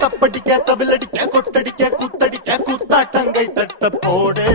தப்படிக்க தவிலடிக்க கொட்டடிக்க குத்தடிக்க குத்தாட்டங்கை தட்ட போடு